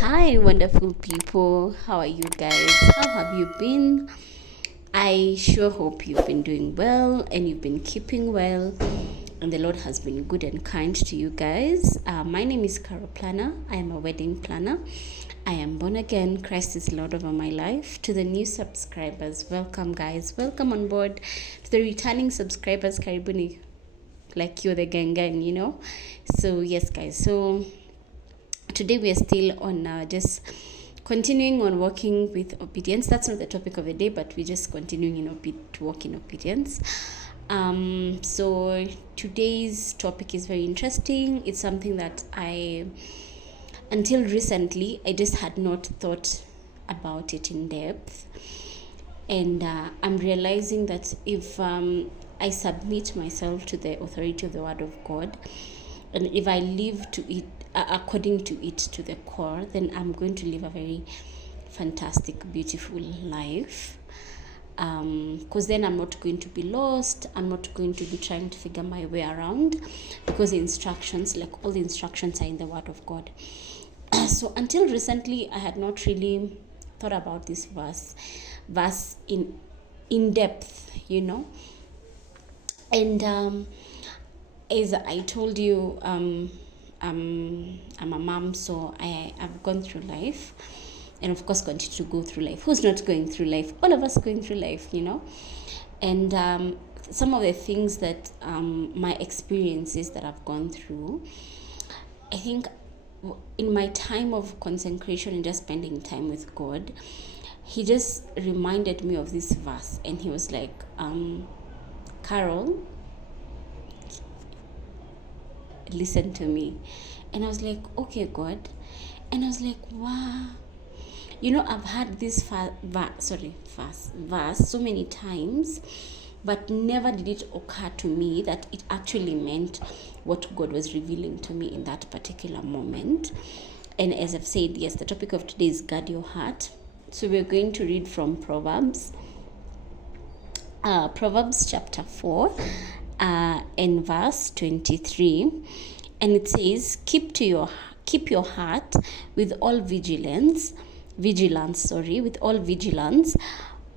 Hi, wonderful people. How are you guys? How have you been? I sure hope you've been doing well and you've been keeping well, and the Lord has been good and kind to you guys. My name is Carol Planner. I am a wedding planner. I am born again. Christ is Lord over my life. To the new subscribers, welcome, guys. Welcome on board. To the returning subscribers, karibuni. Like you're the gang, So, yes, guys. So, today we are still on just continuing on walking with obedience. That's not the topic of the day, but we're just continuing to walk in obedience. So today's topic is very interesting. It's something that until recently, I just had not thought about it in depth. And I'm realizing that if I submit myself to the authority of the Word of God, and if I live to it according to it to the core, then I'm going to live a very fantastic, beautiful life. Because then I'm not going to be lost. I'm not going to be trying to figure my way around, because the instructions, like all the instructions, are in the Word of God. So until recently, I had not really thought about this verse in depth, and as I told you, I'm a mom, so I've gone through life, and of course continue to go through life. Who's not going through life? All of us going through life, and some of the things that my experiences that I've gone through, I think in my time of consecration and just spending time with God, he just reminded me of this verse, and he was like, Carol, listen to me. And I was like, okay, God. And I was like, wow. I've had this verse so many times, but never did it occur to me that it actually meant what God was revealing to me in that particular moment. And as I've said, yes, the topic of today is guard your heart. So we're going to read from Proverbs chapter 4 and verse 23, and it says, keep your heart with all vigilance,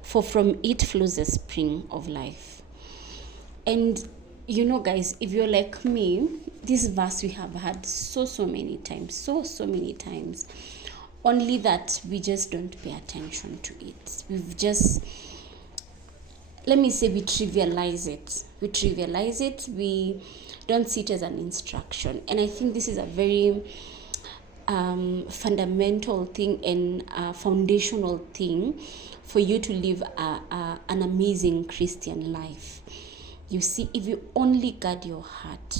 for from it flows the spring of life. And guys, if you're like me, this verse we have had so many times, so many times, only that we just don't pay attention to it. Let me say, we trivialize it. We don't see it as an instruction. And I think this is a very fundamental thing and foundational thing for you to live an amazing Christian life. You see, if you only guard your heart,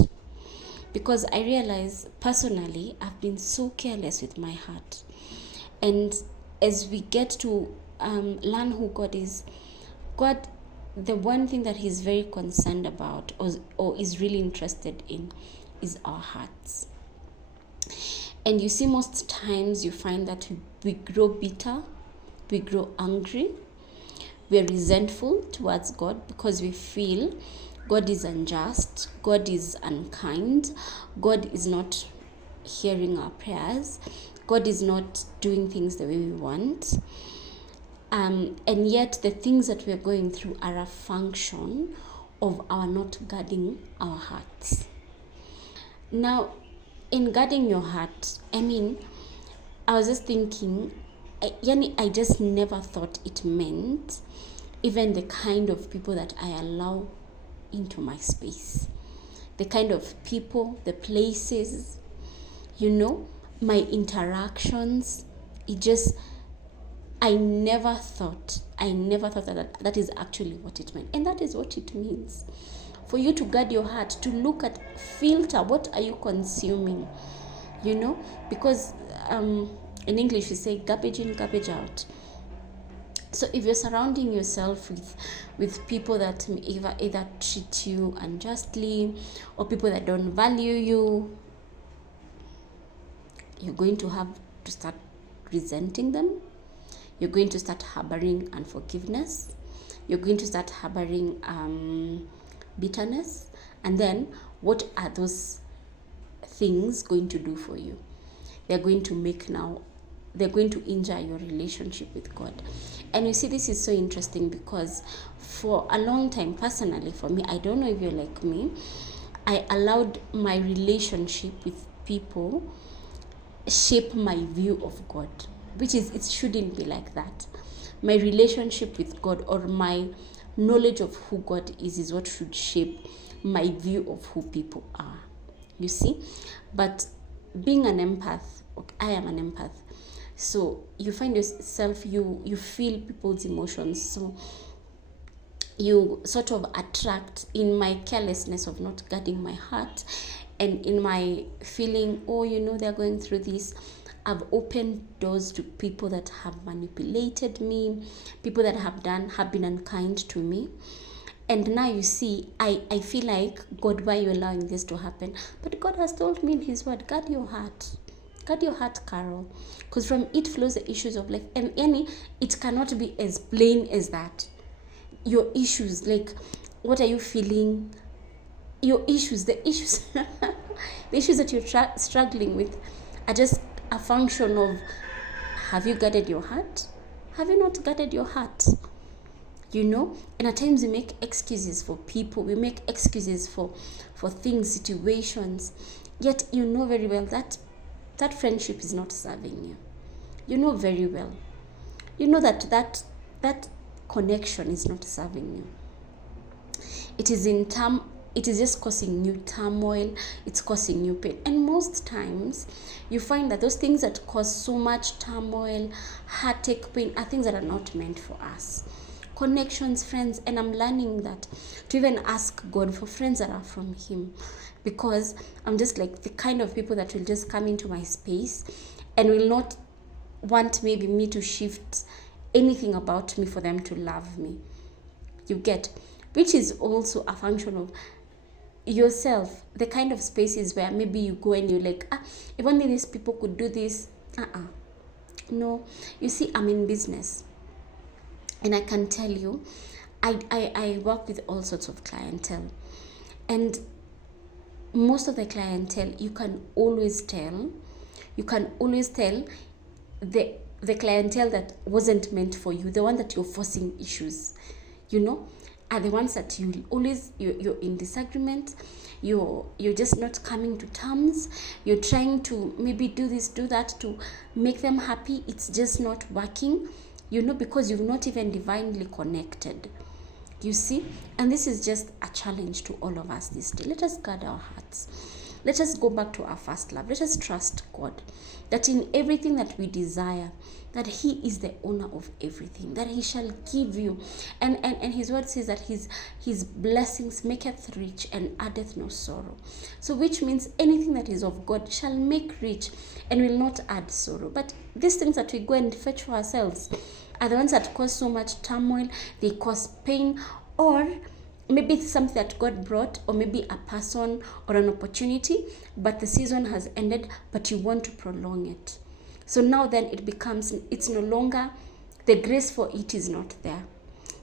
because I realize personally, I've been so careless with my heart. And as we get to learn who God is, God, the one thing that he's very concerned about or is really interested in is our hearts. And you see, most times you find that we grow bitter, we grow angry, we're resentful towards God because we feel God is unjust, God is unkind, God is not hearing our prayers, God is not doing things the way we want. And yet the things that we're going through are a function of our not guarding our hearts. Now, in guarding your heart, I was just thinking, I just never thought it meant even the kind of people that I allow into my space. The kind of people, the places, my interactions. I never thought that is actually what it meant. And that is what it means. For you to guard your heart, to look at, filter, what are you consuming? Because in English we say garbage in, garbage out. So if you're surrounding yourself with people that either treat you unjustly or people that don't value you, you're going to have to start resenting them. You're going to start harboring unforgiveness. You're going to start harboring bitterness. And then what are those things going to do for you? They're going to make now they're going to injure your relationship with God. And you see, this is so interesting because for a long time, personally for me, I don't know if you're like me, I allowed my relationship with people shape my view of God, which is, it shouldn't be like that. My relationship with God, or my knowledge of who God is what should shape my view of who people are. You see? But being an empath, I am an empath. So you find yourself, you feel people's emotions. So you sort of attract, in my carelessness of not guarding my heart, and in my feeling, oh, they're going through this, I've opened doors to people that have manipulated me, people that have been unkind to me. And now you see, I feel like, God, why are you allowing this to happen? But God has told me in his word, guard your heart. Guard your heart, Carol. Because from it flows the issues of life. And it cannot be as plain as that. Your issues, like, what are you feeling? Your issues, the issues, the issues that you're struggling with are just a function of, have you guarded your heart? Have you not guarded your heart? And at times we make excuses for people, we make excuses for things, situations, yet you know very well that that friendship is not serving you. You know very well. You know that connection is not serving you. It is just causing new turmoil, it's causing new pain. And most times you find that those things that cause so much turmoil, heartache, pain, are things that are not meant for us. Connections, friends, and I'm learning that to even ask God for friends that are from him, because I'm just like the kind of people that will just come into my space and will not want maybe me to shift anything about me for them to love me. You get? Which is also a function of yourself, the kind of spaces where maybe you go and you're like, if only these people could do this. No, you see, I'm in business, and I can tell you, I work with all sorts of clientele, and most of the clientele, you can always tell the clientele that wasn't meant for you, the one that you're forcing issues, are the ones that you're in disagreement, you're just not coming to terms, you're trying to maybe do this, do that to make them happy, it's just not working, because you've not even divinely connected. You see? And this is just a challenge to all of us this day. Let us guard our hearts. Let us go back to our first love. Let us trust God that in everything that we desire, that he is the owner of everything, that he shall give you. And his word says that his blessings maketh rich and addeth no sorrow. So which means anything that is of God shall make rich and will not add sorrow. But these things that we go and fetch for ourselves are the ones that cause so much turmoil, they cause pain, or maybe it's something that God brought, or maybe a person or an opportunity, but the season has ended, but you want to prolong it. So now then it's no longer, the grace for it is not there.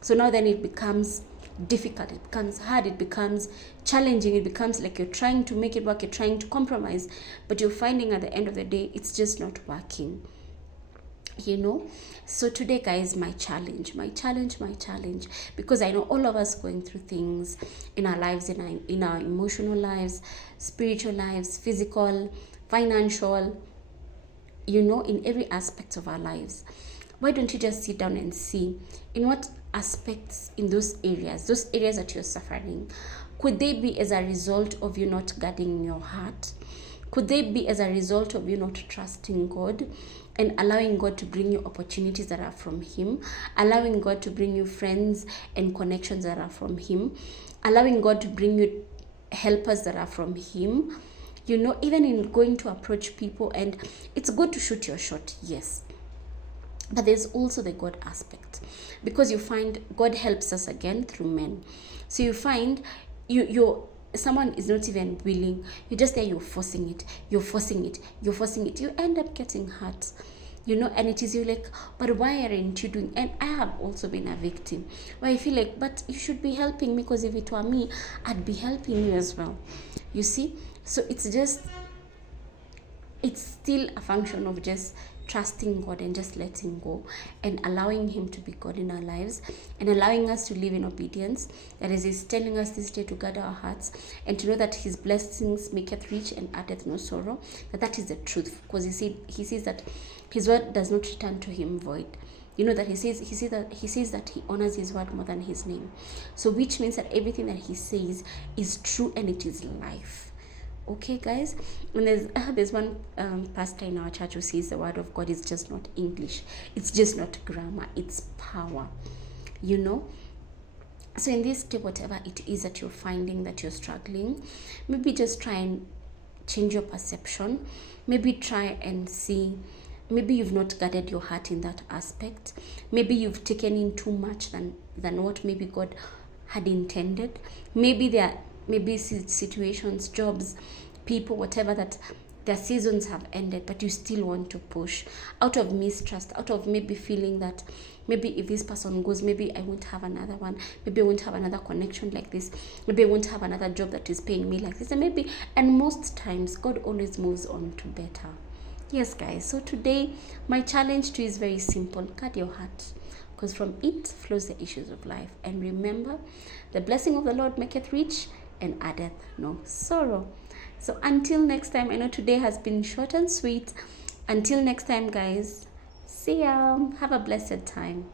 So now then it becomes difficult, it becomes hard, it becomes challenging, it becomes like you're trying to make it work, you're trying to compromise, but you're finding at the end of the day, it's just not working. So today, guys, my challenge, because I know all of us going through things in our lives, in our emotional lives, spiritual lives, physical, financial, in every aspect of our lives. Why don't you just sit down and see in what aspects, in those areas that you're suffering, could they be as a result of you not guarding your heart? Could they be as a result of you not trusting God and allowing God to bring you opportunities that are from him, allowing God to bring you friends and connections that are from him, allowing God to bring you helpers that are from him, even in going to approach people? And it's good to shoot your shot, yes, but there's also the God aspect, because you find God helps us again through men. So you find someone is not even willing, you're just there, you're forcing it, you end up getting hurt, and it is you like, but why aren't you doing? And I have also been a victim where I feel like, but you should be helping me, because if it were me, I'd be helping you as well. You see? So it's just it's still a function of just trusting God and just letting go and allowing Him to be God in our lives and allowing us to live in obedience. That is, He's telling us this day to guard our hearts and to know that His blessings maketh rich and addeth no sorrow. That is the truth, because He says that His word does not return to Him void. You know that he says that he honors His word more than His name. So which means that everything that He says is true and it is life. Okay, guys. And there's one pastor in our church who says the word of God is just not English, it's just not grammar, it's power. You know, so in this day, whatever it is that you're finding that you're struggling, maybe just try and change your perception. Maybe try and see, maybe you've not guarded your heart in that aspect. Maybe you've taken in too much than what maybe God had intended. Maybe there maybe situations, jobs, people, whatever, that their seasons have ended, but you still want to push out of mistrust, out of maybe feeling that maybe if this person goes, maybe I won't have another one, maybe I won't have another connection like this, maybe I won't have another job that is paying me like this, and most times God always moves on to better. Yes, guys, so today my challenge to you is very simple: guard your heart, because from it flows the issues of life. And remember, the blessing of the Lord maketh rich and addeth no sorrow. So until next time, I know today has been short and sweet. Until next time, guys, see ya. Have a blessed time.